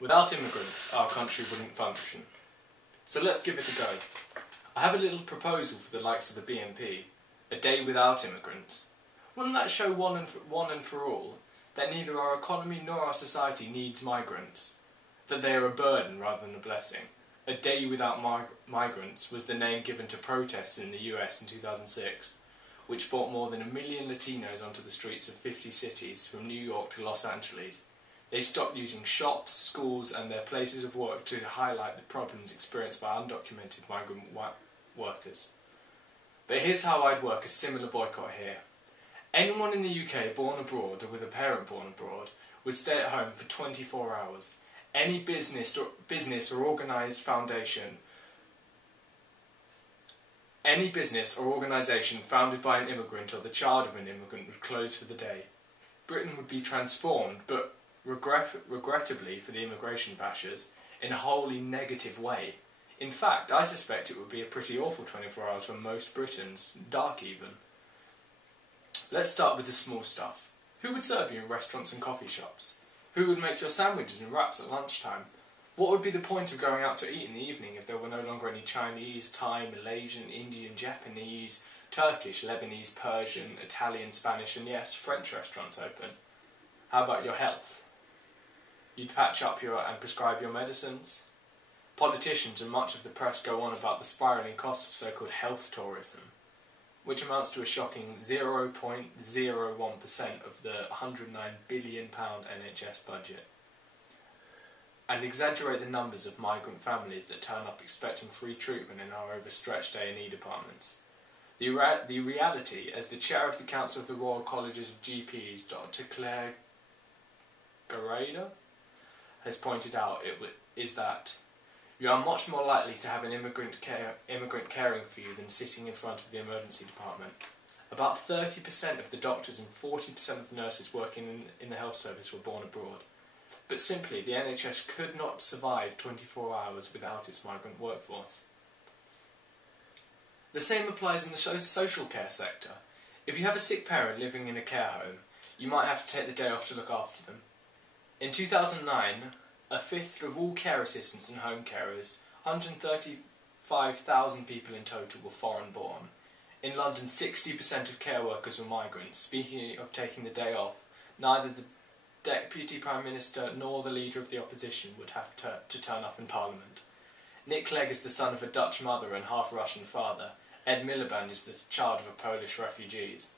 Without immigrants, our country wouldn't function. So let's give it a go. I have a little proposal for the likes of the BNP, a day without immigrants. Wouldn't that show one and for all that neither our economy nor our society needs migrants, that they are a burden rather than a blessing? A day without migrants was the name given to protests in the US in 2006, which brought more than 1 million Latinos onto the streets of 50 cities from New York to Los Angeles. They stopped using shops, schools and their places of work to highlight the problems experienced by undocumented migrant workers. But here's how I'd work a similar boycott here. Anyone in the UK born abroad or with a parent born abroad would stay at home for 24 hours. Any business or organised foundation, any business or organisation founded by an immigrant or the child of an immigrant would close for the day. Britain would be transformed, but regrettably for the immigration bashers, in a wholly negative way. In fact, I suspect it would be a pretty awful 24 hours for most Britons, dark even. Let's start with the small stuff. Who would serve you in restaurants and coffee shops? Who would make your sandwiches and wraps at lunchtime? What would be the point of going out to eat in the evening if there were no longer any Chinese, Thai, Malaysian, Indian, Japanese, Turkish, Lebanese, Persian, Italian, Spanish and yes, French restaurants open? How about your health? You'd patch up and prescribe your medicines. Politicians and much of the press go on about the spiralling costs of so-called health tourism, which amounts to a shocking 0.01% of the £109 billion NHS budget, and exaggerate the numbers of migrant families that turn up expecting free treatment in our overstretched A&E departments. The reality, as the chair of the Council of the Royal Colleges of GPs, Dr. Claire Gareda, has pointed out, is that you are much more likely to have an immigrant caring for you than sitting in front of the emergency department. About 30% of the doctors and 40% of the nurses working in the health service were born abroad. But simply, the NHS could not survive 24 hours without its migrant workforce. The same applies in the social care sector. If you have a sick parent living in a care home, you might have to take the day off to look after them. In 2009, a fifth of all care assistants and home carers, 135,000 people in total, were foreign born. In London, 60% of care workers were migrants. Speaking of taking the day off, neither the Deputy Prime Minister nor the Leader of the Opposition would have to turn up in Parliament. Nick Clegg is the son of a Dutch mother and half-Russian father. Ed Miliband is the child of a Polish refugees.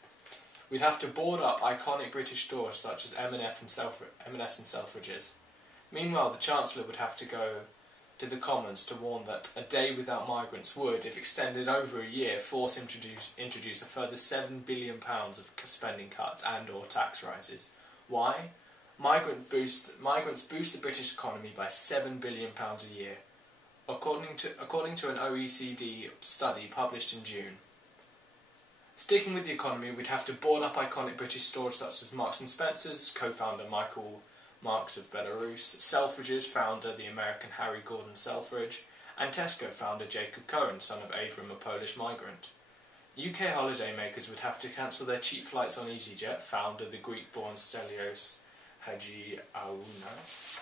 We'd have to board up iconic British stores such as M&S and Selfridges. Meanwhile, the Chancellor would have to go to the Commons to warn that a day without migrants would, if extended over a year, force him to introduce a further £7 billion of spending cuts and or tax rises. Why? Migrants boost the British economy by £7 billion a year, according to an OECD study published in June. Sticking with the economy, we'd have to board up iconic British stores such as Marks & Spencer's, co-founder Michael Marks of Belarus, Selfridges, founder the American Harry Gordon Selfridge, and Tesco founder Jacob Cohen, son of Avram, a Polish migrant. UK holidaymakers would have to cancel their cheap flights on EasyJet, founder the Greek-born Stelios Hagiaouna.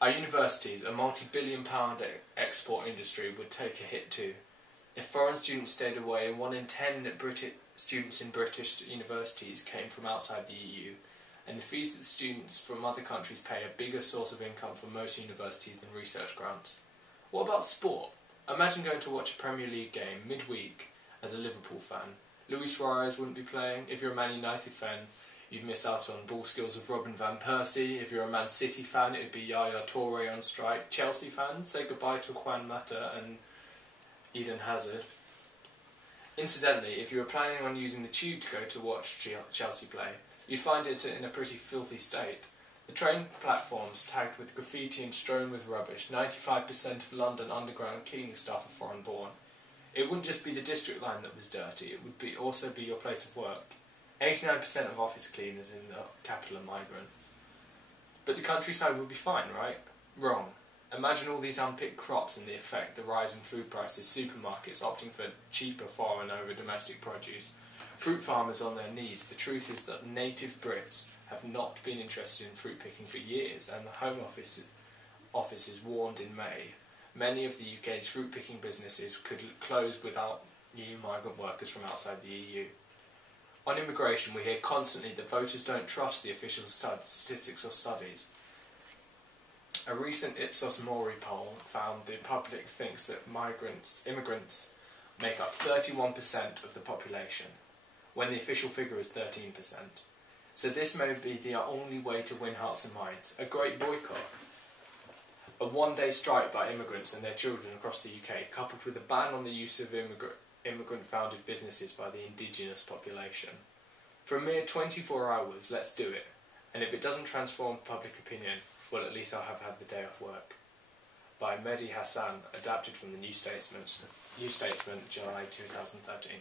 Our universities, a multi-billion-pound export industry, would take a hit too. If foreign students stayed away, 1 in 10 students in British universities came from outside the EU, and the fees that students from other countries pay are a bigger source of income for most universities than research grants. What about sport? Imagine going to watch a Premier League game midweek as a Liverpool fan. Luis Suarez wouldn't be playing. If you're a Man United fan, you'd miss out on ball skills of Robin van Persie. If you're a Man City fan, it would be Yaya Toure on strike. Chelsea fans, say goodbye to Juan Mata and Eden Hazard. Incidentally, if you were planning on using the tube to go to watch Chelsea play, you'd find it in a pretty filthy state. The train platforms tagged with graffiti and strewn with rubbish. 95% of London Underground cleaning staff are foreign born. It wouldn't just be the district line that was dirty, it would also be your place of work. 89% of office cleaners in the capital are migrants. But the countryside would be fine, right? Wrong. Imagine all these unpicked crops and the effect the rise in food prices, supermarkets opting for cheaper foreign over domestic produce, Fruit farmers on their knees. The truth is that native Brits have not been interested in fruit picking for years, and the Home Office warned in May many of the UK's fruit picking businesses could close without new migrant workers from outside the EU. On immigration, we hear constantly that voters don't trust the official statistics or studies. A recent Ipsos Mori poll found the public thinks that immigrants make up 31% of the population, when the official figure is 13%. So this may be the only way to win hearts and minds. A great boycott. A one-day strike by immigrants and their children across the UK, coupled with a ban on the use of immigrant-founded businesses by the indigenous population. For a mere 24 hours, let's do it. And if it doesn't transform public opinion, well, at least I'll have had the day off work. By Mehdi Hassan, adapted from the New Statesman, July 2013.